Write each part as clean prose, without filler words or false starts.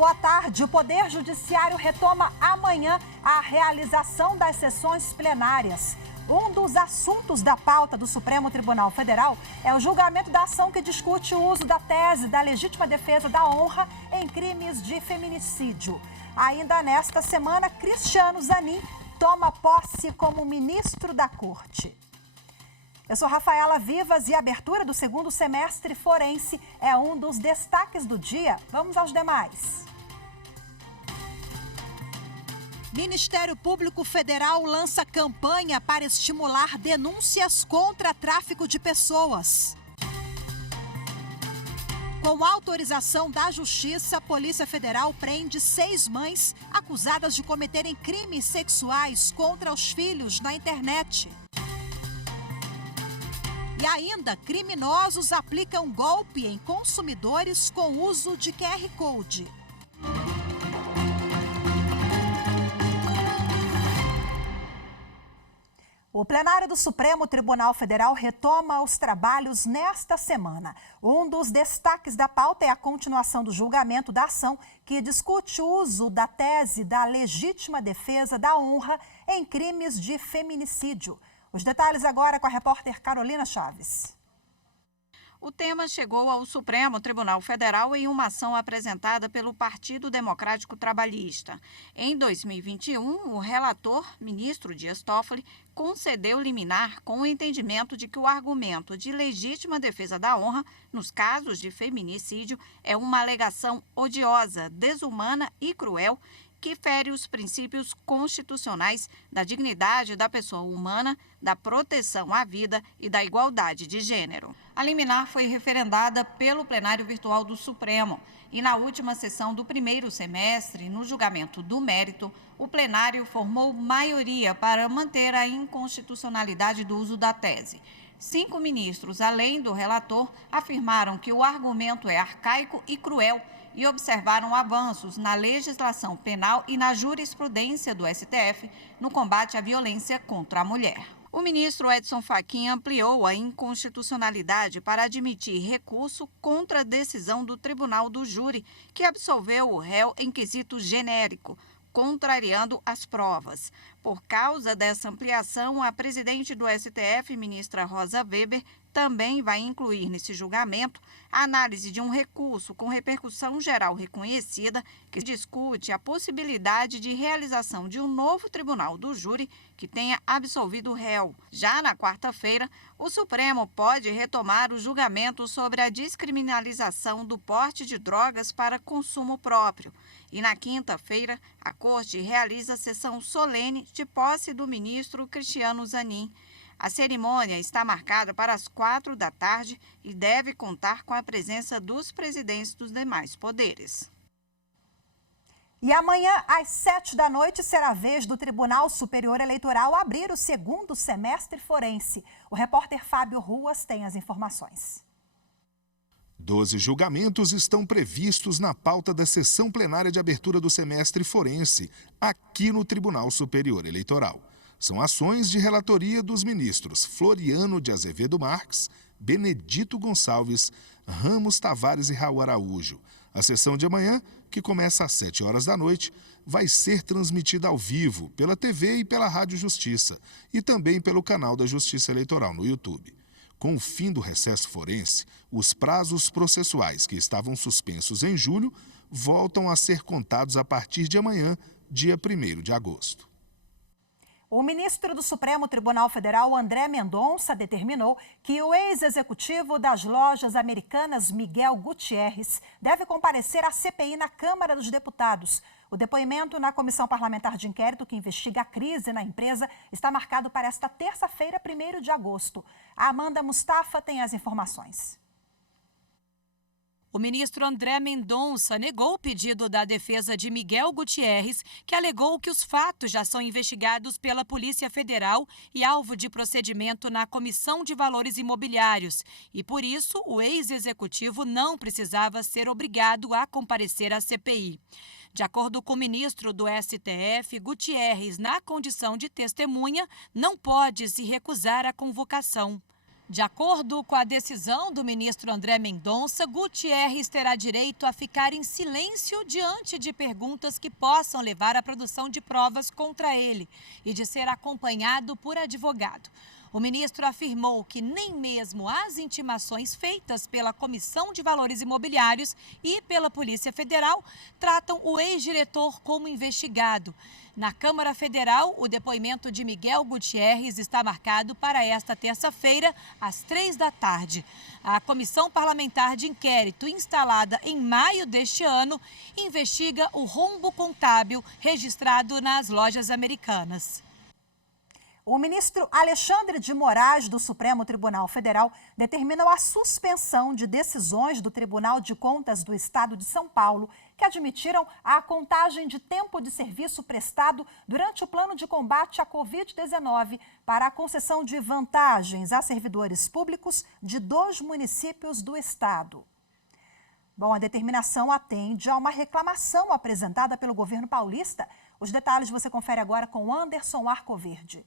boa tarde. O Poder Judiciário retoma amanhã a realização das sessões plenárias. Um dos assuntos da pauta do Supremo Tribunal Federal é o julgamento da ação que discute o uso da tese da legítima defesa da honra em crimes de feminicídio. Ainda nesta semana, Cristiano Zanin toma posse como ministro da Corte. Eu sou Rafaela Vivas e a abertura do segundo semestre forense é um dos destaques do dia. Vamos aos demais. Ministério Público Federal lança campanha para estimular denúncias contra tráfico de pessoas. Com autorização da Justiça, a Polícia Federal prende 6 mães acusadas de cometerem crimes sexuais contra os filhos na internet. E ainda, criminosos aplicam golpe em consumidores com uso de QR Code. O plenário do Supremo Tribunal Federal retoma os trabalhos nesta semana. Um dos destaques da pauta é a continuação do julgamento da ação que discute o uso da tese da legítima defesa da honra em crimes de feminicídio. Os detalhes agora com a repórter Carolina Chaves. O tema chegou ao Supremo Tribunal Federal em uma ação apresentada pelo Partido Democrático Trabalhista. Em 2021, o relator, ministro Dias Toffoli, concedeu liminar com o entendimento de que o argumento de legítima defesa da honra, nos casos de feminicídio, é uma alegação odiosa, desumana e cruel, que fere os princípios constitucionais da dignidade da pessoa humana, da proteção à vida e da igualdade de gênero. A liminar foi referendada pelo plenário virtual do Supremo e na última sessão do primeiro semestre, no julgamento do mérito, o plenário formou maioria para manter a inconstitucionalidade do uso da tese. 5 ministros, além do relator, afirmaram que o argumento é arcaico e cruel e observaram avanços na legislação penal e na jurisprudência do STF no combate à violência contra a mulher. O ministro Edson Fachin ampliou a inconstitucionalidade para admitir recurso contra a decisão do Tribunal do Júri, que absolveu o réu em quesito genérico, contrariando as provas. Por causa dessa ampliação, a presidente do STF, ministra Rosa Weber, também vai incluir nesse julgamento a análise de um recurso com repercussão geral reconhecida que discute a possibilidade de realização de um novo tribunal do júri que tenha absolvido o réu. Já na quarta-feira, o Supremo pode retomar o julgamento sobre a descriminalização do porte de drogas para consumo próprio. E na quinta-feira, a Corte realiza a sessão solene de posse do ministro Cristiano Zanin. A cerimônia está marcada para as 4 da tarde e deve contar com a presença dos presidentes dos demais poderes. E amanhã, às 7 da noite, será a vez do Tribunal Superior Eleitoral abrir o segundo semestre forense. O repórter Fábio Ruas tem as informações. 12 julgamentos estão previstos na pauta da sessão plenária de abertura do semestre forense, aqui no Tribunal Superior Eleitoral. São ações de relatoria dos ministros Floriano de Azevedo Marques, Benedito Gonçalves, Ramos Tavares e Raul Araújo. A sessão de amanhã, que começa às 7 horas da noite, vai ser transmitida ao vivo pela TV e pela Rádio Justiça e também pelo canal da Justiça Eleitoral no YouTube. Com o fim do recesso forense, os prazos processuais que estavam suspensos em julho voltam a ser contados a partir de amanhã, dia 1º de agosto. O ministro do Supremo Tribunal Federal, André Mendonça, determinou que o ex-executivo das lojas americanas, Miguel Gutierrez, deve comparecer à CPI na Câmara dos Deputados. O depoimento na Comissão Parlamentar de Inquérito que investiga a crise na empresa está marcado para esta terça-feira, 1º de agosto. A Amanda Mustafa tem as informações. O ministro André Mendonça negou o pedido da defesa de Miguel Gutierrez, que alegou que os fatos já são investigados pela Polícia Federal e alvo de procedimento na Comissão de Valores Imobiliários. E, por isso, o ex-executivo não precisava ser obrigado a comparecer à CPI. De acordo com o ministro do STF, Gutierrez, na condição de testemunha, não pode se recusar à convocação. De acordo com a decisão do ministro André Mendonça, Gutierrez terá direito a ficar em silêncio diante de perguntas que possam levar à produção de provas contra ele e de ser acompanhado por advogado. O ministro afirmou que nem mesmo as intimações feitas pela Comissão de Valores Imobiliários e pela Polícia Federal tratam o ex-diretor como investigado. Na Câmara Federal, o depoimento de Miguel Gutierrez está marcado para esta terça-feira, às 15h. A Comissão Parlamentar de Inquérito, instalada em maio deste ano, investiga o rombo contábil registrado nas lojas Americanas. O ministro Alexandre de Moraes, do Supremo Tribunal Federal, determinou a suspensão de decisões do Tribunal de Contas do Estado de São Paulo, que admitiram a contagem de tempo de serviço prestado durante o plano de combate à Covid-19 para a concessão de vantagens a servidores públicos de 2 municípios do estado. Bom, a determinação atende a uma reclamação apresentada pelo governo paulista. Os detalhes você confere agora com Anderson Arcoverde.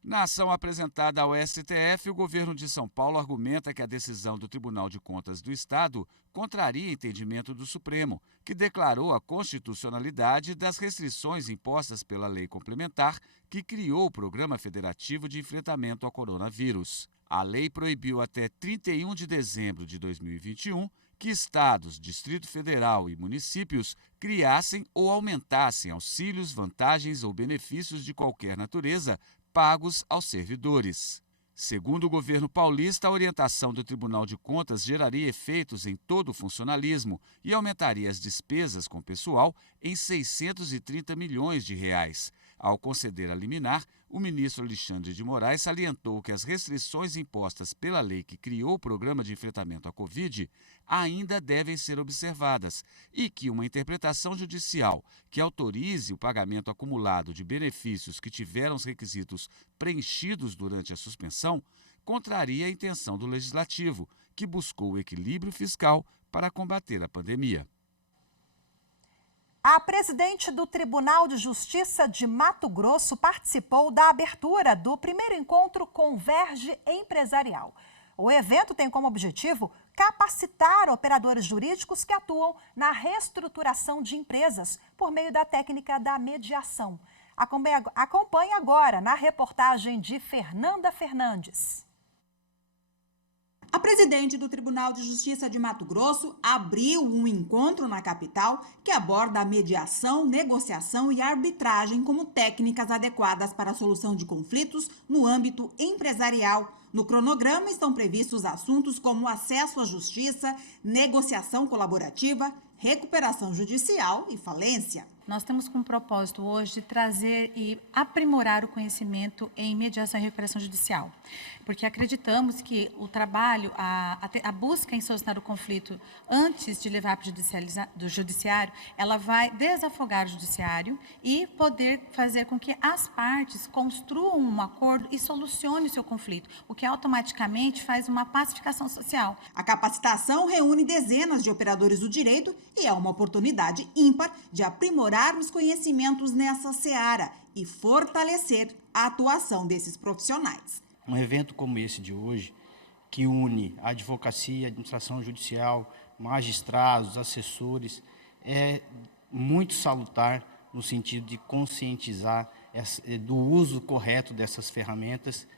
Na ação apresentada ao STF, o governo de São Paulo argumenta que a decisão do Tribunal de Contas do Estado contraria entendimento do Supremo, que declarou a constitucionalidade das restrições impostas pela lei complementar que criou o Programa Federativo de Enfrentamento ao Coronavírus. A lei proibiu até 31 de dezembro de 2021 que estados, Distrito Federal e municípios criassem ou aumentassem auxílios, vantagens ou benefícios de qualquer natureza pagos aos servidores. Segundo o governo paulista, a orientação do Tribunal de Contas geraria efeitos em todo o funcionalismo e aumentaria as despesas com pessoal em 630 milhões de reais. Ao conceder a liminar, o ministro Alexandre de Moraes salientou que as restrições impostas pela lei que criou o Programa de Enfrentamento à Covid ainda devem ser observadas e que uma interpretação judicial que autorize o pagamento acumulado de benefícios que tiveram os requisitos preenchidos durante a suspensão contraria a intenção do Legislativo, que buscou o equilíbrio fiscal para combater a pandemia. A presidente do Tribunal de Justiça de Mato Grosso participou da abertura do primeiro encontro Converge Empresarial. O evento tem como objetivo capacitar operadores jurídicos que atuam na reestruturação de empresas por meio da técnica da mediação. Acompanhe agora na reportagem de Fernanda Fernandes. A presidente do Tribunal de Justiça de Mato Grosso abriu um encontro na capital que aborda a mediação, negociação e arbitragem como técnicas adequadas para a solução de conflitos no âmbito empresarial. No cronograma estão previstos assuntos como acesso à justiça, negociação colaborativa, recuperação judicial e falência. Nós temos como propósito hoje de trazer e aprimorar o conhecimento em mediação e recuperação judicial, porque acreditamos que o trabalho, a busca em solucionar o conflito antes de levar para o judiciário, ela vai desafogar o judiciário e poder fazer com que as partes construam um acordo e solucionem o seu conflito, o que automaticamente faz uma pacificação social. A capacitação reúne dezenas de operadores do direito e é uma oportunidade ímpar de aprimorar os conhecimentos nessa seara e fortalecer a atuação desses profissionais. Um evento como esse de hoje, que une a advocacia, a administração judicial, magistrados, assessores, é muito salutar no sentido de conscientizar do uso correto dessas ferramentas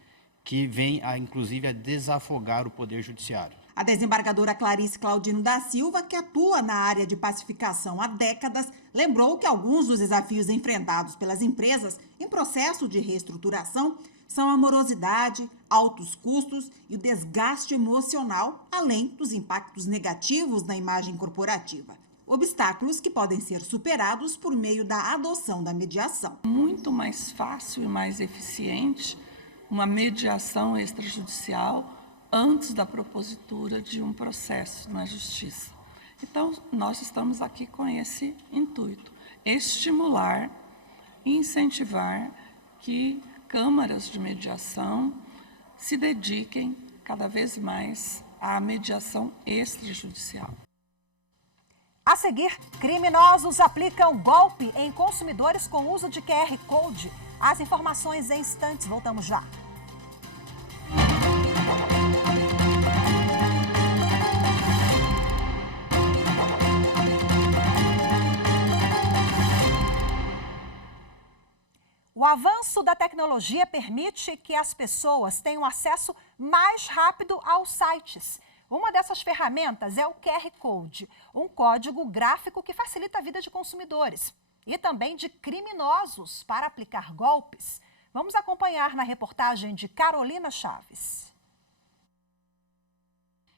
que vem, inclusive, a desafogar o Poder Judiciário. A desembargadora Clarice Claudino da Silva, que atua na área de pacificação há décadas, lembrou que alguns dos desafios enfrentados pelas empresas em processo de reestruturação são a morosidade, altos custos e o desgaste emocional, além dos impactos negativos na imagem corporativa. Obstáculos que podem ser superados por meio da adoção da mediação. Muito mais fácil e mais eficiente uma mediação extrajudicial antes da propositura de um processo na justiça. Então, nós estamos aqui com esse intuito, estimular e incentivar que câmaras de mediação se dediquem cada vez mais à mediação extrajudicial. A seguir, criminosos aplicam golpe em consumidores com uso de QR Code. As informações em instantes, voltamos já. O avanço da tecnologia permite que as pessoas tenham acesso mais rápido aos sites. Uma dessas ferramentas é o QR Code, um código gráfico que facilita a vida de consumidores e também de criminosos para aplicar golpes. Vamos acompanhar na reportagem de Carolina Chaves.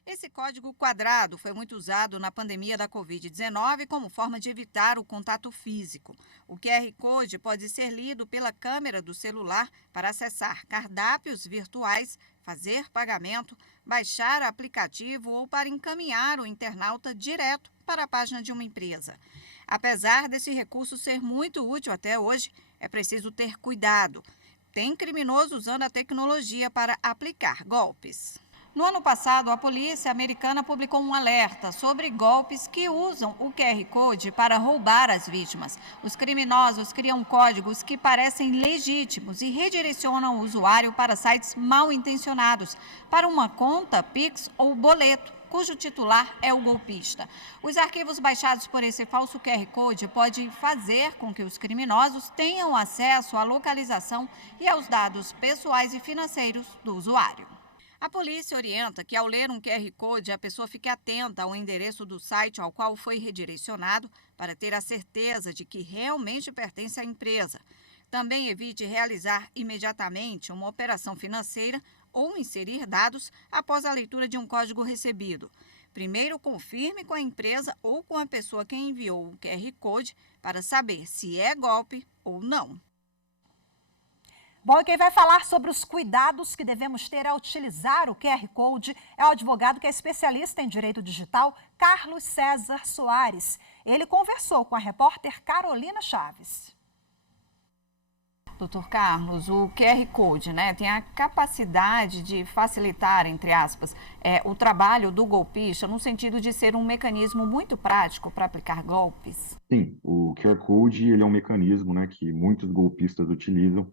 Esse código quadrado foi muito usado na pandemia da Covid-19 como forma de evitar o contato físico. O QR Code pode ser lido pela câmera do celular para acessar cardápios virtuais, fazer pagamento, baixar aplicativo ou para encaminhar o internauta direto para a página de uma empresa. Apesar desse recurso ser muito útil até hoje, é preciso ter cuidado. Tem criminoso usando a tecnologia para aplicar golpes. No ano passado, a polícia americana publicou um alerta sobre golpes que usam o QR Code para roubar as vítimas. Os criminosos criam códigos que parecem legítimos e redirecionam o usuário para sites mal intencionados, para uma conta, Pix ou boleto, cujo titular é o golpista. Os arquivos baixados por esse falso QR Code podem fazer com que os criminosos tenham acesso à localização e aos dados pessoais e financeiros do usuário. A polícia orienta que, ao ler um QR Code, a pessoa fique atenta ao endereço do site ao qual foi redirecionado para ter a certeza de que realmente pertence à empresa. Também evite realizar imediatamente uma operação financeira ou inserir dados após a leitura de um código recebido. Primeiro, confirme com a empresa ou com a pessoa que enviou o QR Code para saber se é golpe ou não. Bom, e quem vai falar sobre os cuidados que devemos ter ao utilizar o QR Code é o advogado que é especialista em direito digital, Carlos César Soares. Ele conversou com a repórter Carolina Chaves. Doutor Carlos, o QR Code, tem a capacidade de facilitar, entre aspas, o trabalho do golpista, no sentido de ser um mecanismo muito prático para aplicar golpes? Sim, o QR Code ele é um mecanismo que muitos golpistas utilizam,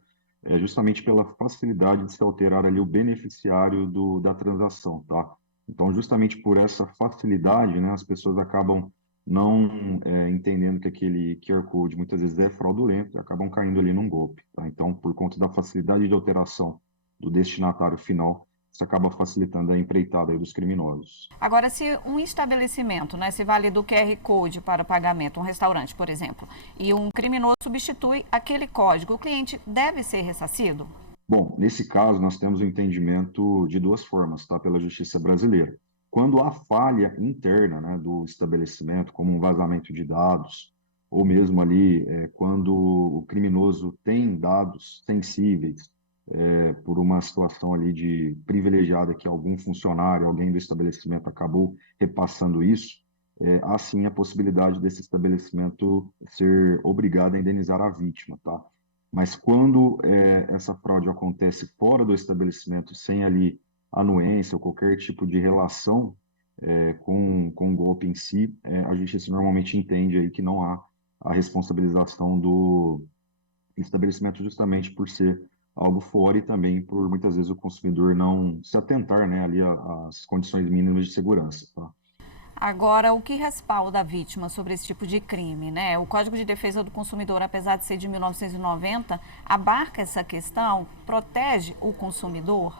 justamente pela facilidade de se alterar ali o beneficiário da transação, tá? Então, justamente por essa facilidade, as pessoas acabam não entendendo que aquele QR Code muitas vezes é fraudulento e acabam caindo ali num golpe, tá? Então, por conta da facilidade de alteração do destinatário final, isso acaba facilitando a empreitada aí dos criminosos. Agora, se um estabelecimento, se vale do QR Code para pagamento, um restaurante, por exemplo, e um criminoso substitui aquele código, o cliente deve ser ressarcido? Bom, nesse caso, nós temos o entendimento de duas formas, tá? Pela Justiça brasileira. Quando há falha interna, do estabelecimento, como um vazamento de dados, ou mesmo ali quando o criminoso tem dados sensíveis, por uma situação ali de privilegiada que algum funcionário, alguém do estabelecimento acabou repassando isso, há sim a possibilidade desse estabelecimento ser obrigado a indenizar a vítima, tá? Mas quando essa fraude acontece fora do estabelecimento, sem ali anuência ou qualquer tipo de relação com o golpe em si, a justiça normalmente entende aí que não há a responsabilização do estabelecimento justamente por ser algo fora e também por muitas vezes o consumidor não se atentar ali às condições mínimas de segurança, tá? Agora, o que respalda a vítima sobre esse tipo de crime, O Código de Defesa do Consumidor, apesar de ser de 1990, abarca essa questão, protege o consumidor?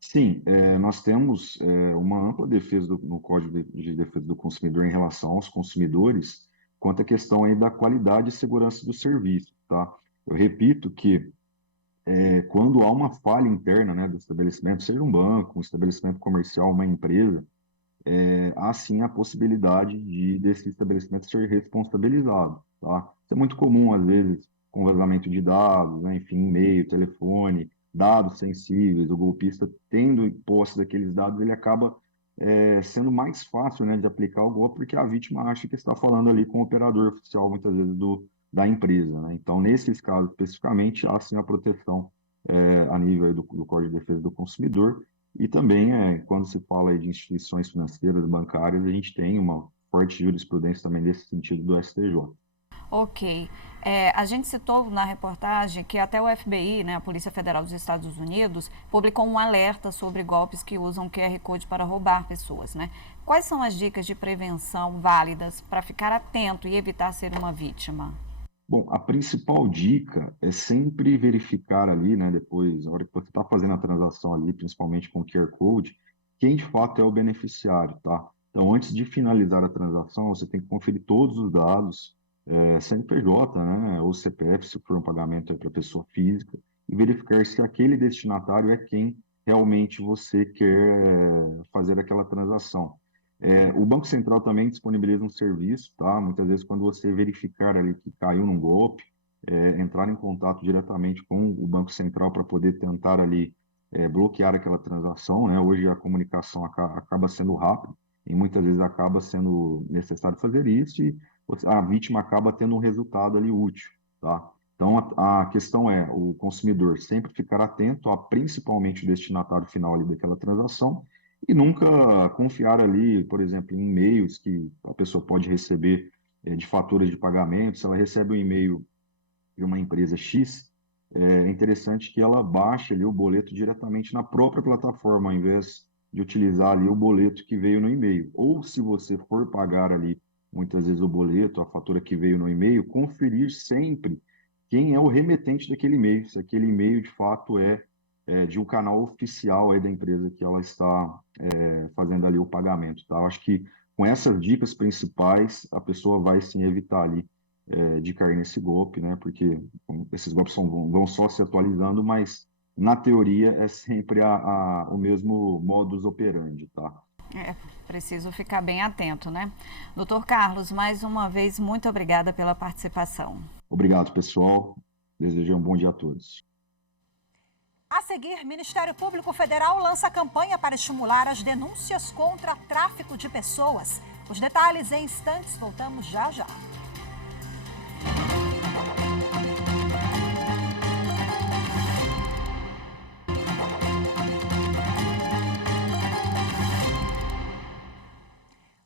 Sim, nós temos uma ampla defesa no Código de Defesa do Consumidor em relação aos consumidores, quanto à questão aí da qualidade e segurança do serviço, tá? Eu repito que quando há uma falha interna do estabelecimento, seja um banco, um estabelecimento comercial, uma empresa, há sim a possibilidade desse estabelecimento ser responsabilizado, tá? Isso é muito comum, às vezes, com vazamento de dados, enfim, e-mail, telefone, dados sensíveis, o golpista tendo posse daqueles dados, ele acaba sendo mais fácil de aplicar o golpe, porque a vítima acha que está falando ali com o operador oficial, muitas vezes, da empresa, Então, nesses casos, especificamente, há sim a proteção a nível do Código de Defesa do Consumidor e também, quando se fala aí de instituições financeiras, bancárias, a gente tem uma forte jurisprudência também nesse sentido do STJ. Ok. A gente citou na reportagem que até o FBI, né, a Polícia Federal dos Estados Unidos, publicou um alerta sobre golpes que usam QR Code para roubar pessoas, né? Quais são as dicas de prevenção válidas para ficar atento e evitar ser uma vítima? Bom, a principal dica é sempre verificar ali, né, depois, na hora que você está fazendo a transação ali, principalmente com o QR Code, quem de fato é o beneficiário, tá? Então, antes de finalizar a transação, você tem que conferir todos os dados, CNPJ, né, ou CPF, se for um pagamento para pessoa física, e verificar se aquele destinatário é quem realmente você quer fazer aquela transação. O Banco Central também disponibiliza um serviço, tá? Muitas vezes, quando você verificar ali que caiu num golpe, entrar em contato diretamente com o Banco Central para poder tentar ali bloquear aquela transação, né? Hoje a comunicação acaba sendo rápida e muitas vezes acaba sendo necessário fazer isso e a vítima acaba tendo um resultado ali útil, tá? Então, a questão é o consumidor sempre ficar atento a principalmente o destinatário final ali daquela transação e nunca confiar ali, por exemplo, em e-mails que a pessoa pode receber de faturas de pagamento. Se ela recebe um e-mail de uma empresa X, é interessante que ela baixe ali o boleto diretamente na própria plataforma, ao invés de utilizar ali o boleto que veio no e-mail. Ou se você for pagar ali, muitas vezes o boleto, a fatura que veio no e-mail, conferir sempre quem é o remetente daquele e-mail, se aquele e-mail de fato é de um canal oficial aí da empresa que ela está fazendo ali o pagamento, tá? Eu acho que com essas dicas principais, a pessoa vai sim evitar ali de cair nesse golpe, né? Porque esses golpes vão só se atualizando, mas na teoria é sempre o mesmo modus operandi, tá? Preciso ficar bem atento, né? Doutor Carlos, mais uma vez, muito obrigada pela participação. Obrigado, pessoal. Desejo um bom dia a todos. A seguir, Ministério Público Federal lança campanha para estimular as denúncias contra tráfico de pessoas. Os detalhes em instantes, voltamos já já.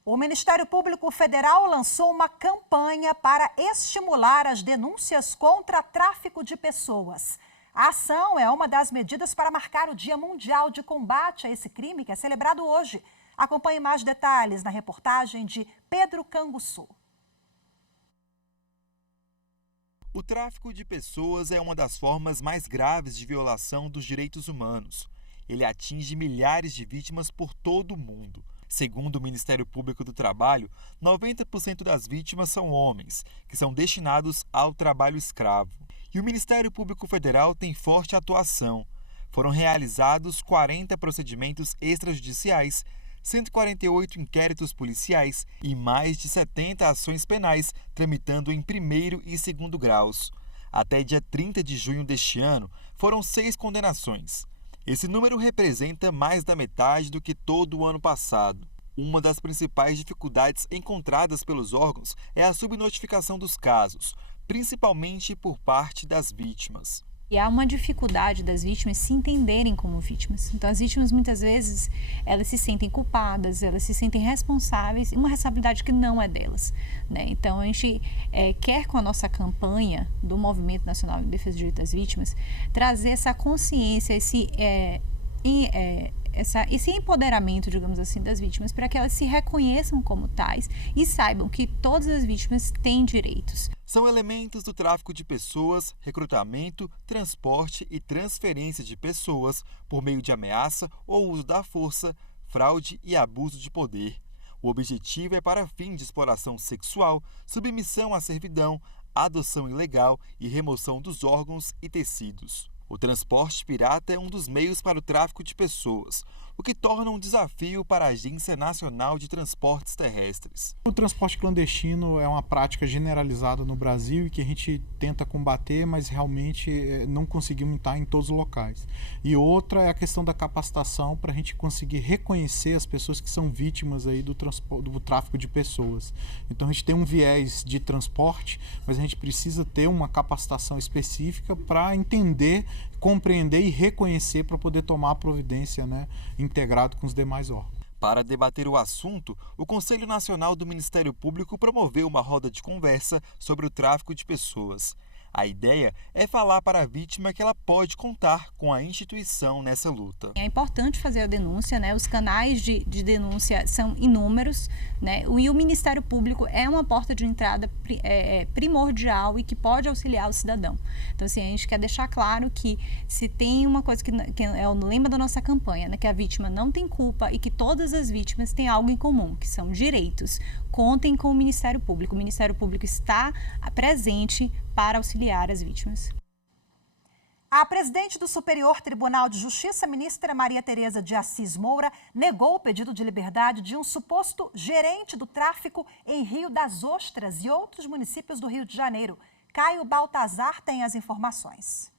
O Ministério Público Federal lançou uma campanha para estimular as denúncias contra tráfico de pessoas. A ação é uma das medidas para marcar o Dia Mundial de Combate a esse crime, que é celebrado hoje. Acompanhe mais detalhes na reportagem de Pedro Canguçu. O tráfico de pessoas é uma das formas mais graves de violação dos direitos humanos. Ele atinge milhares de vítimas por todo o mundo. Segundo o Ministério Público do Trabalho, 90% das vítimas são homens, que são destinados ao trabalho escravo. E o Ministério Público Federal tem forte atuação. Foram realizados 40 procedimentos extrajudiciais, 148 inquéritos policiais e mais de 70 ações penais tramitando em primeiro e segundo graus. Até dia 30 de junho deste ano, foram 6 condenações. Esse número representa mais da metade do que todo o ano passado. Uma das principais dificuldades encontradas pelos órgãos é a subnotificação dos casos, principalmente por parte das vítimas. E há uma dificuldade das vítimas se entenderem como vítimas. Então, as vítimas, muitas vezes, elas se sentem culpadas, elas se sentem responsáveis, uma responsabilidade que não é delas, né? Então, a gente quer, com a nossa campanha do Movimento Nacional em Defesa dos Direitos das Vítimas, trazer essa consciência, esse empoderamento, digamos assim, das vítimas, para que elas se reconheçam como tais e saibam que todas as vítimas têm direitos. São elementos do tráfico de pessoas, recrutamento, transporte e transferência de pessoas por meio de ameaça ou uso da força, fraude e abuso de poder. O objetivo é para fim de exploração sexual, submissão à servidão, adoção ilegal e remoção dos órgãos e tecidos. O transporte pirata é um dos meios para o tráfico de pessoas, o que torna um desafio para a Agência Nacional de Transportes Terrestres. O transporte clandestino é uma prática generalizada no Brasil e que a gente tenta combater, mas realmente não conseguimos estar em todos os locais. E outra é a questão da capacitação para a gente conseguir reconhecer as pessoas que são vítimas aí do tráfico de pessoas. Então a gente tem um viés de transporte, mas a gente precisa ter uma capacitação específica para entender, compreender e reconhecer para poder tomar a providência, né, integrado com os demais órgãos. Para debater o assunto, o Conselho Nacional do Ministério Público promoveu uma roda de conversa sobre o tráfico de pessoas. A ideia é falar para a vítima que ela pode contar com a instituição nessa luta. É importante fazer a denúncia, né? Os canais de denúncia são inúmeros, né? E o Ministério Público é uma porta de entrada primordial e que pode auxiliar o cidadão. Então, assim, a gente quer deixar claro que se tem uma coisa que é o lema da nossa campanha, né? Que a vítima não tem culpa e que todas as vítimas têm algo em comum, que são direitos. Contem com o Ministério Público. O Ministério Público está presente para auxiliar as vítimas. A presidente do Superior Tribunal de Justiça, ministra Maria Tereza de Assis Moura, negou o pedido de liberdade de um suposto gerente do tráfico em Rio das Ostras e outros municípios do Rio de Janeiro. Caio Baltazar tem as informações.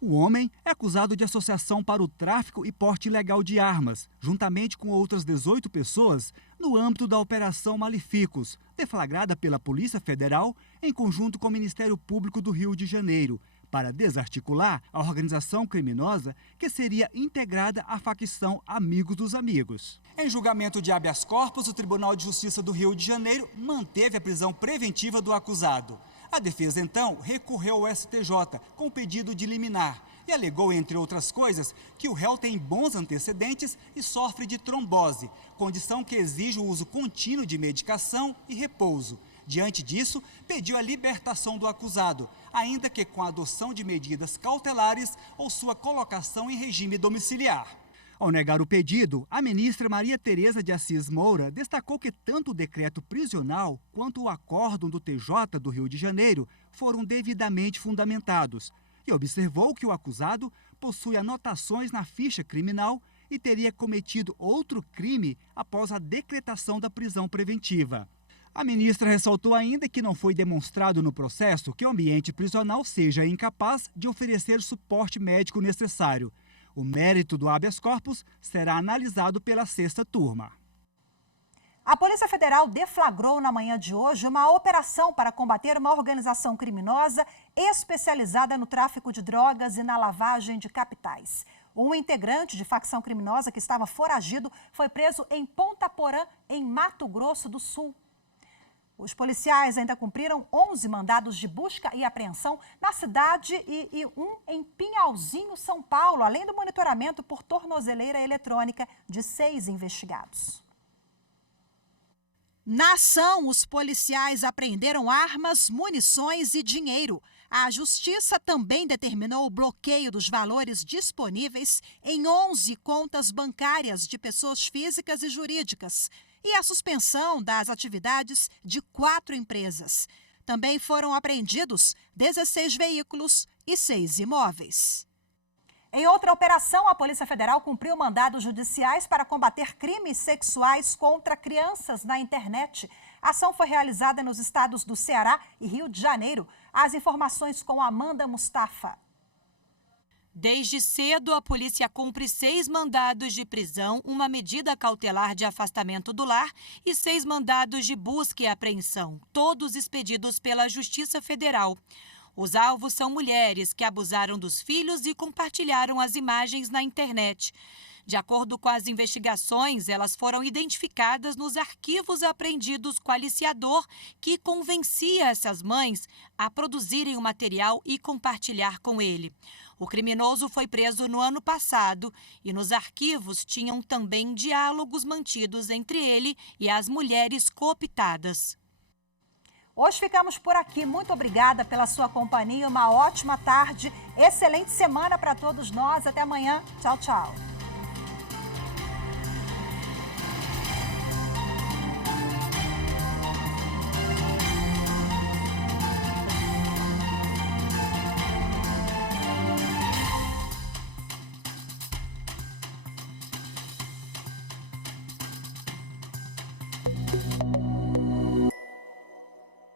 O homem é acusado de associação para o tráfico e porte ilegal de armas, juntamente com outras 18 pessoas, no âmbito da Operação Malificus, deflagrada pela Polícia Federal em conjunto com o Ministério Público do Rio de Janeiro, para desarticular a organização criminosa que seria integrada à facção Amigos dos Amigos. Em julgamento de habeas corpus, o Tribunal de Justiça do Rio de Janeiro manteve a prisão preventiva do acusado. A defesa, então, recorreu ao STJ com pedido de liminar e alegou, entre outras coisas, que o réu tem bons antecedentes e sofre de trombose, condição que exige o uso contínuo de medicação e repouso. Diante disso, pediu a libertação do acusado, ainda que com a adoção de medidas cautelares ou sua colocação em regime domiciliar. Ao negar o pedido, a ministra Maria Tereza de Assis Moura destacou que tanto o decreto prisional quanto o acórdão do TJ do Rio de Janeiro foram devidamente fundamentados e observou que o acusado possui anotações na ficha criminal e teria cometido outro crime após a decretação da prisão preventiva. A ministra ressaltou ainda que não foi demonstrado no processo que o ambiente prisional seja incapaz de oferecer suporte médico necessário. O mérito do habeas corpus será analisado pela 6ª turma. A Polícia Federal deflagrou na manhã de hoje uma operação para combater uma organização criminosa especializada no tráfico de drogas e na lavagem de capitais. Um integrante de facção criminosa que estava foragido foi preso em Ponta Porã, em Mato Grosso do Sul. Os policiais ainda cumpriram 11 mandados de busca e apreensão na cidade e um em Pinhalzinho, São Paulo, além do monitoramento por tornozeleira eletrônica de 6 investigados. Na ação, os policiais apreenderam armas, munições e dinheiro. A Justiça também determinou o bloqueio dos valores disponíveis em 11 contas bancárias de pessoas físicas e jurídicas e a suspensão das atividades de 4 empresas. Também foram apreendidos 16 veículos e 6 imóveis. Em outra operação, a Polícia Federal cumpriu mandados judiciais para combater crimes sexuais contra crianças na internet. A ação foi realizada nos estados do Ceará e Rio de Janeiro. As informações com Amanda Mustafa. Desde cedo, a polícia cumpre 6 mandados de prisão, uma medida cautelar de afastamento do lar e 6 mandados de busca e apreensão, todos expedidos pela Justiça Federal. Os alvos são mulheres que abusaram dos filhos e compartilharam as imagens na internet. De acordo com as investigações, elas foram identificadas nos arquivos apreendidos com o aliciador que convencia essas mães a produzirem o material e compartilhar com ele. O criminoso foi preso no ano passado e nos arquivos tinham também diálogos mantidos entre ele e as mulheres cooptadas. Hoje ficamos por aqui. Muito obrigada pela sua companhia. Uma ótima tarde. Excelente semana para todos nós. Até amanhã. Tchau, tchau.